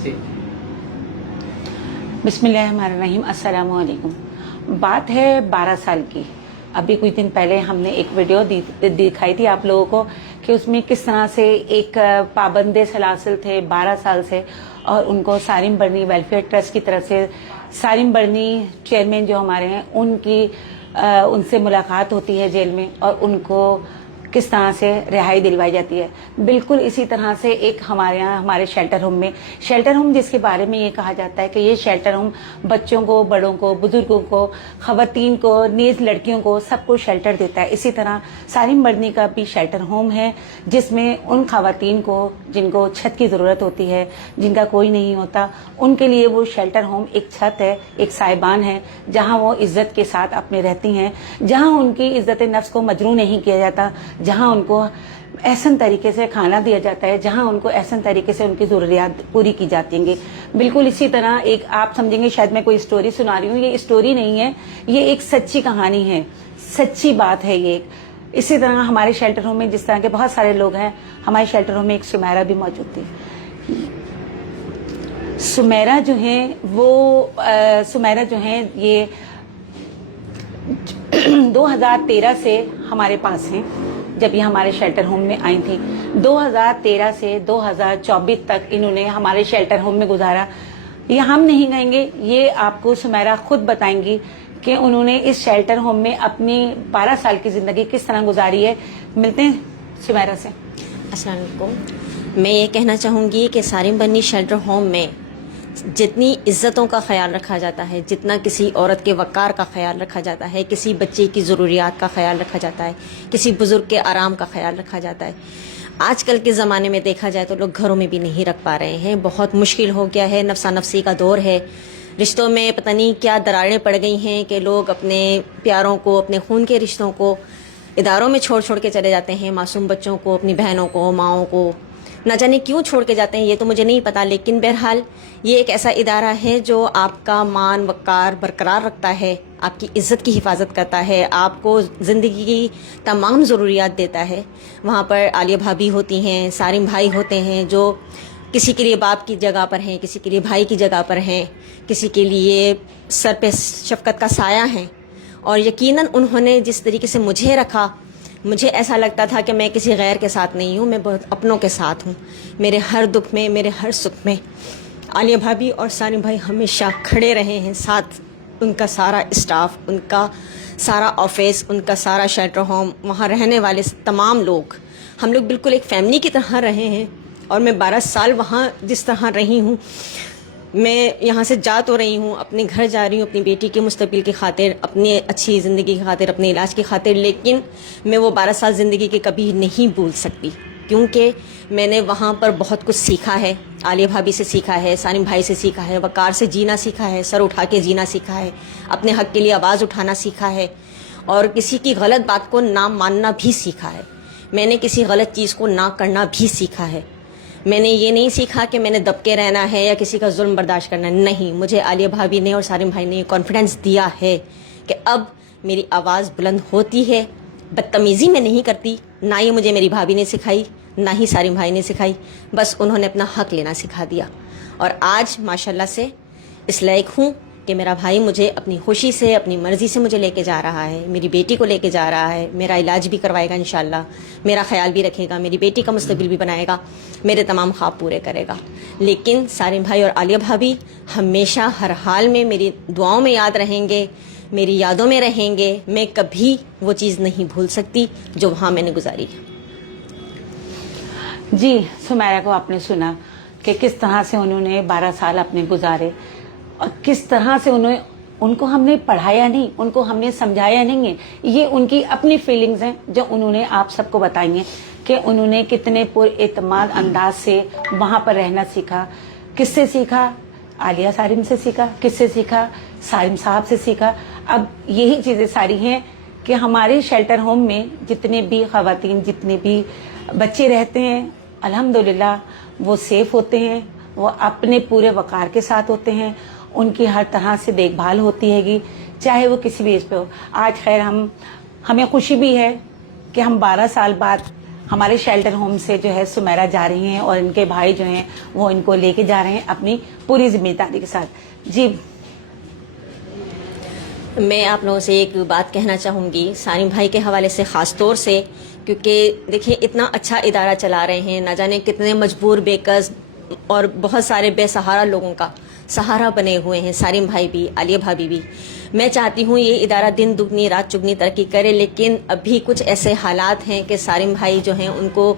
جی बिस्मिल्लाहिर्रहमानिर्रहीम, अस्सलाम वालेकुम। बात है 12 साल की। अभी कुछ दिन पहले हमने एक वीडियो दिखाई थी आप लोगों को कि उसमें किस तरह से एक पाबंदे सलासिल थे 12 साल से, और उनको सारिम बर्नी वेलफेयर ट्रस्ट की तरफ से सारिम बर्नी चेयरमैन जो हमारे हैं उनसे मुलाकात होती है जेल में, और उनको किस तरह से रिहाई दिलवाई जाती है। बिल्कुल इसी तरह से एक हमारे यहाँ हमारे शेल्टर होम में, शेल्टर होम जिसके बारे में ये कहा जाता है कि ये शेल्टर होम बच्चों को, बड़ों को, बुजुर्गों को, खवातीन को, नीज लड़कियों को, सबको शेल्टर देता है। इसी तरह सारिम बर्नी का भी शेल्टर होम है जिसमें उन खवातीन को जिनको छत की ज़रूरत होती है, जिनका कोई नहीं होता, उनके लिए वो शेल्टर होम एक छत है, एक साहिबान है जहाँ वो इज्जत के साथ अपने रहती हैं, जहाँ उनकी इज्जत नफ्स को मजरू नहीं किया जाता, जहाँ उनको एहसन तरीके से खाना दिया जाता है, जहाँ उनको एहसन तरीके से उनकी ज़रूरियात पूरी की जाती हैं। बिल्कुल इसी तरह एक आप समझेंगे शायद मैं कोई स्टोरी सुना रही हूँ, ये स्टोरी नहीं है, ये एक सच्ची कहानी है, सच्ची बात है ये। इसी तरह हमारे शेल्टर होम में जिस तरह के बहुत सारे लोग हैं, हमारे शेल्टर होम में एक सुमेरा भी मौजूद थी। सुमेरा जो है वो सुमेरा जो है ये 2013 से हमारे पास हैं। जब ये हमारे शेल्टर होम में आई थी 2013 से 2024 तक इन्होंने हमारे शेल्टर होम में गुजारा। ये हम नहीं कहेंगे, ये आपको सुमेरा खुद बताएंगी कि उन्होंने इस शेल्टर होम में अपनी 12 साल की ज़िंदगी किस तरह गुजारी है। मिलते हैं सुमेरा से। अस्सलाम वालेकुम। मैं ये कहना चाहूँगी कि सारिम बर्नी शेल्टर होम में जितनी इज़्ज़तों का ख्याल रखा जाता है, जितना किसी औरत के वक़ार का ख्याल रखा जाता है, किसी बच्चे की ज़रूरियात का ख्याल रखा जाता है, किसी बुज़ुर्ग के आराम का ख्याल रखा जाता है, आजकल के ज़माने में देखा जाए तो लोग घरों में भी नहीं रख पा रहे हैं। बहुत मुश्किल हो गया है, नफ्सा नफसी का दौर है, रिश्तों में पता नहीं क्या दरारें पड़ गई हैं कि लोग अपने प्यारों को, अपने खून के रिश्तों को इदारों में छोड़ छोड़ के चले जाते हैं। मासूम बच्चों को, अपनी बहनों को, माओं को न जाने क्यों छोड़ के जाते हैं, ये तो मुझे नहीं पता, लेकिन बहरहाल ये एक ऐसा इदारा है जो आपका मान वक़ार बरकरार रखता है, आपकी इज़्ज़त की हिफाजत करता है, आपको ज़िंदगी की तमाम ज़रूरियात देता है। वहाँ पर आलिया भाभी होती हैं, सारिम भाई होते हैं जो किसी के लिए बाप की जगह पर हैं, किसी के लिए भाई की जगह पर हैं, किसी के लिए सर पे शफ़क़त का साया हैं। और यकीनन उन्होंने जिस तरीके से मुझे रखा, मुझे ऐसा लगता था कि मैं किसी गैर के साथ नहीं हूँ, मैं बहुत अपनों के साथ हूँ। मेरे हर दुख में, मेरे हर सुख में आलिया भाभी और सारिम भाई हमेशा खड़े रहे हैं साथ। उनका सारा स्टाफ, उनका सारा ऑफिस, उनका सारा शेल्टर होम, वहाँ रहने वाले तमाम लोग, हम लोग बिल्कुल एक फैमिली की तरह रहे हैं। और मैं 12 साल वहाँ जिस तरह रही हूँ, मैं यहाँ से जा तो रही हूँ, अपने घर जा रही हूँ अपनी बेटी के मुस्तकबिल की खातिर, अपनी अच्छी ज़िंदगी की खातिर, अपने इलाज की खातिर, लेकिन मैं वो 12 साल ज़िंदगी के कभी नहीं भूल सकती, क्योंकि मैंने वहाँ पर बहुत कुछ सीखा है। आलिया भाभी से सीखा है, सारिम भाई से सीखा है, वक़ार से जीना सीखा है, सर उठा के जीना सीखा है, अपने हक़ के लिए आवाज़ उठाना सीखा है, और किसी की गलत बात को ना मानना भी सीखा है। मैंने किसी गलत चीज़ को ना करना भी सीखा है। मैंने ये नहीं सीखा कि मैंने दब के रहना है या किसी का जुल्म बर्दाश्त करना है, नहीं। मुझे आलिया भाभी ने और सारिम भाई ने कॉन्फिडेंस दिया है कि अब मेरी आवाज़ बुलंद होती है। बदतमीज़ी में नहीं करती, ना ये मुझे मेरी भाभी ने सिखाई, ना ही सारिम भाई ने सिखाई, बस उन्होंने अपना हक़ लेना सिखा दिया। और आज माशाल्लाह से इस लायक हूँ कि मेरा भाई मुझे अपनी खुशी से, अपनी मर्ज़ी से मुझे लेके जा रहा है, मेरी बेटी को लेके जा रहा है, मेरा इलाज भी करवाएगा इंशाल्लाह, मेरा ख्याल भी रखेगा, मेरी बेटी का मुस्तकबिल भी बनाएगा, मेरे तमाम ख्वाब पूरे करेगा। लेकिन सारिम भाई और आलिया भाभी हमेशा हर हाल में मेरी दुआओं में याद रहेंगे, मेरी यादों में रहेंगे। मैं कभी वो चीज़ नहीं भूल सकती जो वहाँ मैंने गुजारी। जी, सुमेरा को आपने सुना कि किस तरह से उन्होंने 12 साल अपने गुजारे, और किस तरह से उनको हमने पढ़ाया नहीं, उनको हमने समझाया नहीं है। ये उनकी अपनी फीलिंग्स हैं जो उन्होंने आप सबको बताई हैं कि उन्होंने कितने पुरएतमाद अंदाज से वहाँ पर रहना सीखा। किससे सीखा? आलिया सारिम से सीखा। किससे सीखा? सारिम साहब से सीखा। अब यही चीज़ें सारी हैं कि हमारे शेल्टर होम में जितने भी ख़वातीन, जितने भी बच्चे रहते हैं, अल्हम्दुलिल्लाह वो सेफ़ होते हैं, वो अपने पूरे वक़ार के साथ होते हैं, उनकी हर तरह से देखभाल होती हैगी, चाहे वो किसी भी एज पे हो। आज खैर हमें खुशी भी है कि हम 12 साल बाद ہمارے شیلٹر ہوم سے جو ہے سمیرہ جا رہی ہیں اور ان کے بھائی جو ہیں وہ ان کو لے کے جا رہے ہیں اپنی پوری ذمہ داری کے ساتھ. جی میں آپ لوگوں سے ایک بات کہنا چاہوں گی سالم بھائی کے حوالے سے خاص طور سے, کیونکہ دیکھیں اتنا اچھا ادارہ چلا رہے ہیں, نہ جانے کتنے مجبور بیکرز اور بہت سارے بے سہارا لوگوں کا سہارا بنے ہوئے ہیں, سالم بھائی بھی, عالیہ بھابھی بھی. میں چاہتی ہوں یہ ادارہ دن دگنی رات چگنی ترقی کرے, لیکن ابھی کچھ ایسے حالات ہیں کہ سالم بھائی جو ہیں ان کو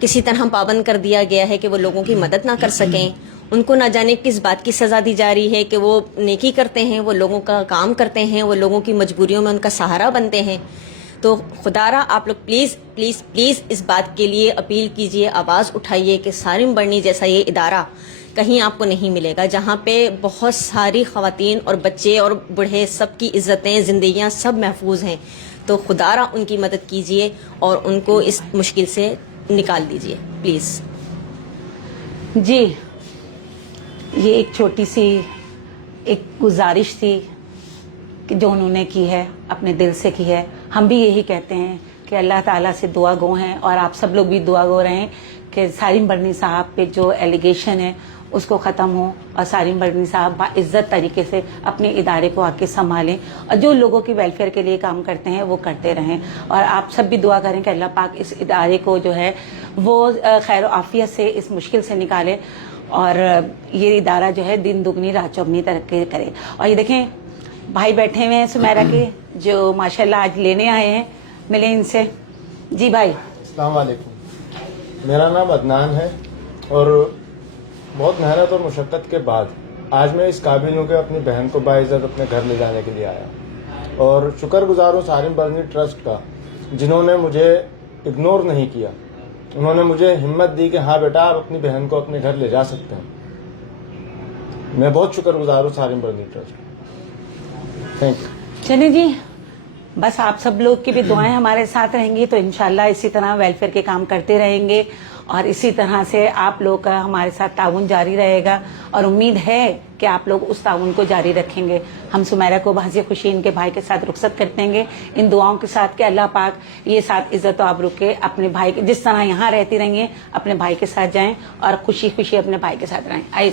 کسی طرح پابند کر دیا گیا ہے کہ وہ لوگوں کی مدد نہ کر سکیں. ان کو نہ جانے کس بات کی سزا دی جا رہی ہے کہ وہ نیکی کرتے ہیں, وہ لوگوں کا کام کرتے ہیں, وہ لوگوں کی مجبوریوں میں ان کا سہارا بنتے ہیں. تو خدا را آپ لوگ پلیز پلیز پلیز اس بات کے لیے اپیل کیجئے, آواز اٹھائیے کہ سالم برنی جیسا یہ ادارہ کہیں آپ کو نہیں ملے گا, جہاں پہ بہت ساری خواتین اور بچے اور بوڑھے سب کی عزتیں, زندگیاں سب محفوظ ہیں. تو خدا را ان کی مدد کیجئے اور ان کو اس مشکل سے نکال دیجئے پلیز. جی یہ ایک چھوٹی سی ایک گزارش تھی کہ جو انہوں نے کی ہے, اپنے دل سے کی ہے. ہم بھی یہی کہتے ہیں کہ اللہ تعالیٰ سے دعا گو ہیں اور آپ سب لوگ بھی دعا گو رہیں کہ سالم برنی صاحب پہ جو ایلیگیشن ہے اس کو ختم ہو اور سالم برنی صاحب باعزت طریقے سے اپنے ادارے کو آ کے سنبھالیں اور جو لوگوں کی ویلفیئر کے لیے کام کرتے ہیں وہ کرتے رہیں. اور آپ سب بھی دعا کریں کہ اللہ پاک اس ادارے کو جو ہے وہ خیر و عافیت سے اس مشکل سے نکالے اور یہ ادارہ جو ہے دن دگنی رات چوگنی ترقی کرے. اور یہ دیکھیں بھائی بیٹھے ہوئے ہیں سمیرہ کے جو ماشاءاللہ آج لینے آئے ہیں, ملیں ان سے. جی بھائی. السلام علیکم, میرا نام عدنان ہے اور بہت محنت اور مشقت کے بعد آج میں اس قابل ہوں کہ اپنی بہن کو باعزت اپنے گھر لے جانے کے لیے آیا. اور شکر گزار ہوں سالم برنی ٹرسٹ کا جنہوں نے مجھے اگنور نہیں کیا. انہوں نے مجھے ہمت دی کہ ہاں بیٹا آپ اپنی بہن کو اپنے گھر لے جا سکتے ہیں. میں بہت شکر گزار ہوں سالم برنی ٹرسٹ. Thank you. چلیں جی, بس آپ سب لوگ کی بھی دعائیں ہمارے ساتھ رہیں گی تو انشاءاللہ اسی طرح ویلفیئر کے کام کرتے رہیں گے اور اسی طرح سے آپ لوگ کا ہمارے ساتھ تعاون جاری رہے گا اور امید ہے کہ آپ لوگ اس تعاون کو جاری رکھیں گے. ہم سمیرہ کو بہت خوشی ان کے بھائی کے ساتھ رخصت کرتے ہیں ان دعاؤں کے ساتھ کہ اللہ پاک یہ ساتھ عزت و آبرو کے اپنے بھائی کے جس طرح یہاں رہتی رہیں گے اپنے بھائی کے ساتھ جائیں اور خوشی خوشی اپنے بھائی کے ساتھ رہیں. آئیے